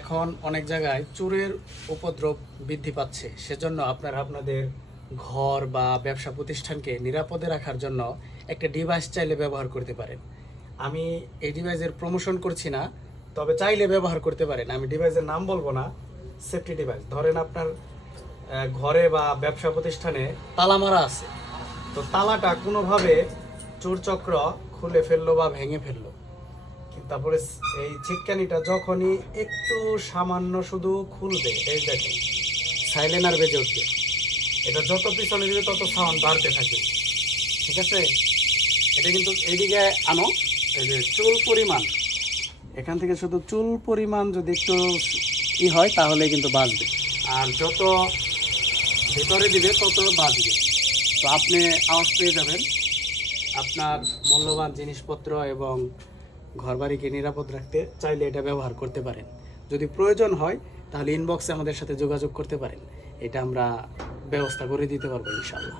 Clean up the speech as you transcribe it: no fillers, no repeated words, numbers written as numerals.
এখন অনেক জায়গায় চোরের উপদ্রব বৃদ্ধি পাচ্ছে, সেজন্য আপনারা আপনাদের ঘর বা ব্যবসা প্রতিষ্ঠানকে নিরাপদে রাখার জন্য একটা ডিভাইস চাইলে ব্যবহার করতে পারেন। আমি এই ডিভাইসের প্রমোশন করছি না, তবে চাইলে ব্যবহার করতে পারেন। আমি ডিভাইসের নাম বলবো না। সেফটি ডিভাইস, ধরেন আপনার ঘরে বা ব্যবসা প্রতিষ্ঠানে তালা মারা আছে, তো তালাটা কোনোভাবে চোরচক্র খুলে ফেললো বা ভেঙে ফেললো, তারপরে এই ছিটকানিটা যখনই একটু সামান্য শুধু খুলবে, এই দেখেন সাইলেনার বেজে উঠবে। এটা যত পিছনে দিবে তত সাউন্ড বাড়তে থাকবে, ঠিক আছে? এটা কিন্তু এইদিকে আনো, এই যে চুল পরিমাণ, এখান থেকে শুধু চুল পরিমাণ যদি একটু হয় তাহলে কিন্তু বাজবে, আর যত ভিতরে দিবে তত বাজবে। তো আপনি আওয়াজ পেয়ে যাবেন। আপনার মূল্যবান জিনিসপত্র এবং ঘরবাড়িকে নিরাপদ রাখতে চাইলে এটা ব্যবহার করতে পারেন। যদি প্রয়োজন হয় তাহলে ইনবক্সে আমাদের সাথে যোগাযোগ করতে পারেন, এটা আমরা ব্যবস্থা করে দিতে পারবো ইনশাআল্লাহ।